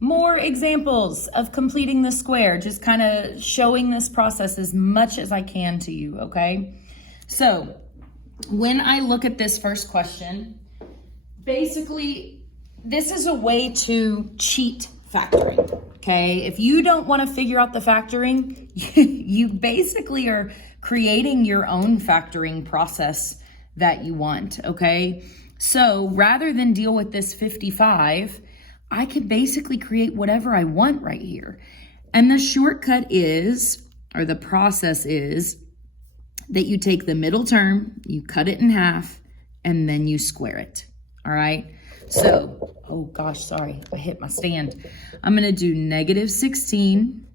More examples of completing the square, just kind of showing this process as much as I can to you, okay? So when I look at this first question, basically this is a way to cheat factoring, okay? If you don't want to figure out the factoring, you basically are creating your own factoring process that you want, okay? So rather than deal with this 55, I could basically create whatever I want right here. And the shortcut is, or the process is, that you take the middle term, you cut it in half, and then you square it, all right? So, oh gosh, sorry, I hit my stand. I'm gonna do negative 16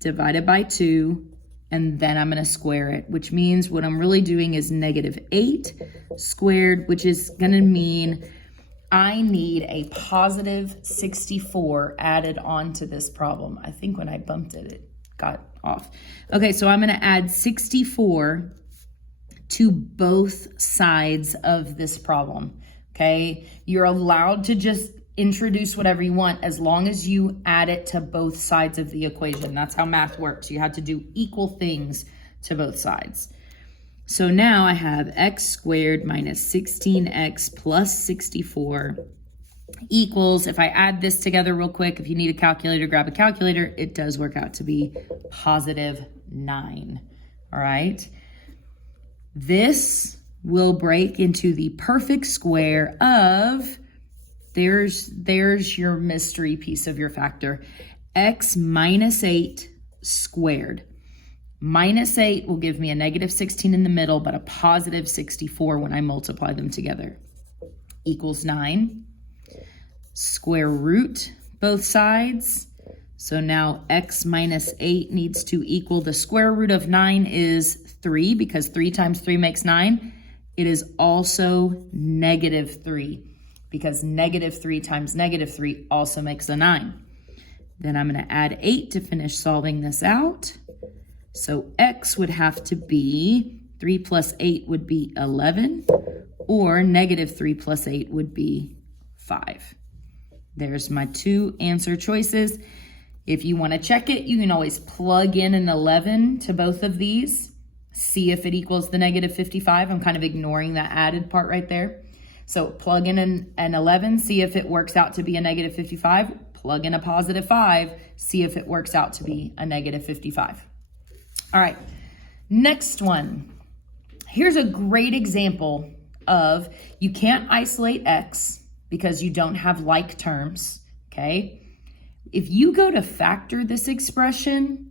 divided by 2, and then I'm gonna square it, which means what I'm really doing is negative 8 squared, which is gonna mean I need a positive 64 added on to this problem. I think when I bumped it, it got off. Okay, so I'm gonna add 64 to both sides of this problem, okay? You're allowed to just introduce whatever you want as long as you add it to both sides of the equation. That's how math works. You have to do equal things to both sides. So now I have x squared minus 16x plus 64 equals, if I add this together real quick, if you need a calculator, grab a calculator, it does work out to be positive 9, all right? This will break into the perfect square of, there's your mystery piece of your factor, x minus 8 squared. Minus 8 will give me a negative 16 in the middle, but a positive 64 when I multiply them together. Equals 9. Square root both sides. So now x minus 8 needs to equal the square root of 9 is 3, because 3 times 3 makes 9. It is also negative 3, because negative 3 times negative 3 also makes a 9. Then I'm going to add 8 to finish solving this out. So x would have to be, 3 plus 8 would be 11, or negative 3 plus 8 would be 5. There's my two answer choices. If you want to check it, you can always plug in an 11 to both of these, see if it equals the negative 55. I'm kind of ignoring that added part right there. So plug in an 11, see if it works out to be a negative 55. Plug in a positive 5, see if it works out to be a negative 55. All right, next one. Here's a great example of you can't isolate x because you don't have like terms, okay? If you go to factor this expression,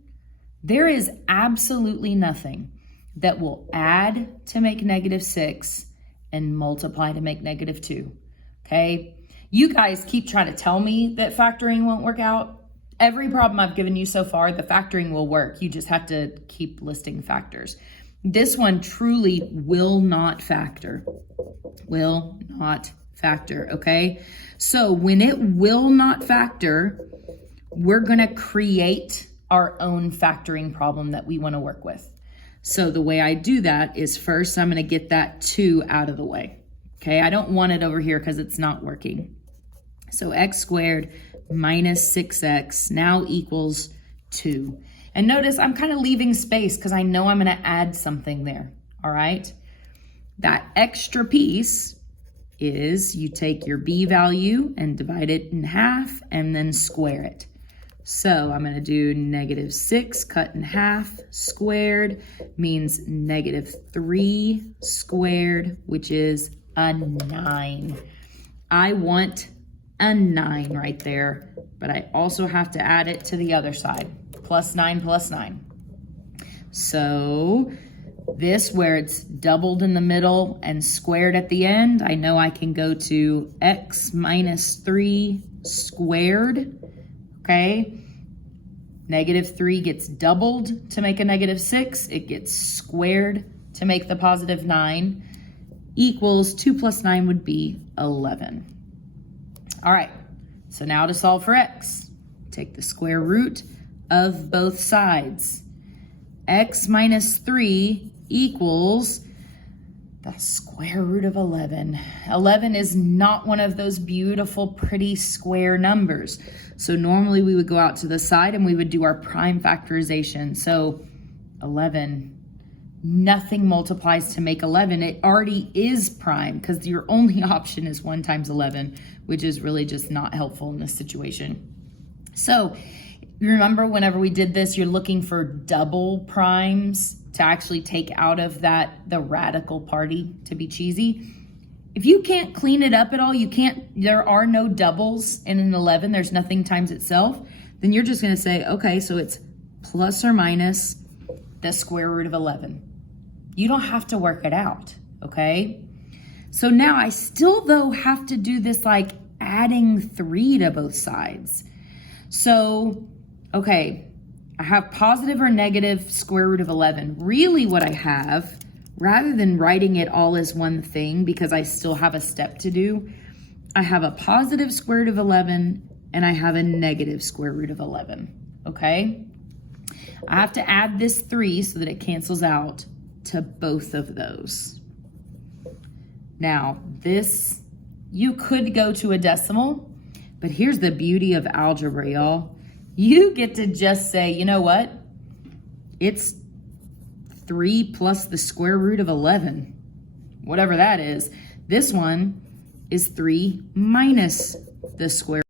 there is absolutely nothing that will add to make negative 6 and multiply to make negative 2, okay? You guys keep trying to tell me that factoring won't work out. Every problem I've given you so far, the factoring will work. You just have to keep listing factors. This one truly will not factor. Will not factor, okay? So when it will not factor, we're gonna create our own factoring problem that we wanna work with. So the way I do that is first I'm gonna get that 2 out of the way, okay? I don't want it over here because it's not working. So x squared minus 6x now equals 2. And notice I'm kind of leaving space because I know I'm going to add something there, all right? That extra piece is you take your b value and divide it in half and then square it. So I'm going to do negative 6 cut in half squared means negative 3 squared, which is a 9. I want a 9 right there, but I also have to add it to the other side. Plus 9 plus 9. So this, where it's doubled in the middle and squared at the end, I know I can go to x minus 3 squared, okay? Negative 3 gets doubled to make a negative 6. It gets squared to make the positive 9 equals 2 plus 9 would be 11. All right, so now to solve for x, take the square root of both sides. X minus 3 equals The square root of 11. 11 is not one of those beautiful, pretty square numbers. So normally we would go out to the side and we would do our prime factorization. So 11, nothing multiplies to make 11. It already is prime because your only option is 1 times 11, which is really just not helpful in this situation. So you remember whenever we did this, you're looking for double primes to actually take out of the radical party, to be cheesy. If you can't clean it up at all, there are no doubles in an 11, there's nothing times itself, then you're just gonna say, okay, so it's plus or minus the square root of 11. You don't have to work it out, okay? So now I still though have to do this like adding 3 to both sides. So, okay, I have positive or negative square root of 11. Really what I have, rather than writing it all as one thing because I still have a step to do, I have a positive square root of 11 and I have a negative square root of 11, okay? I have to add this 3 so that it cancels out to both of those. Now, this, you could go to a decimal, but here's the beauty of algebra, y'all. You get to just say, you know what? It's 3 plus the square root of 11, whatever that is. This one is 3 minus the square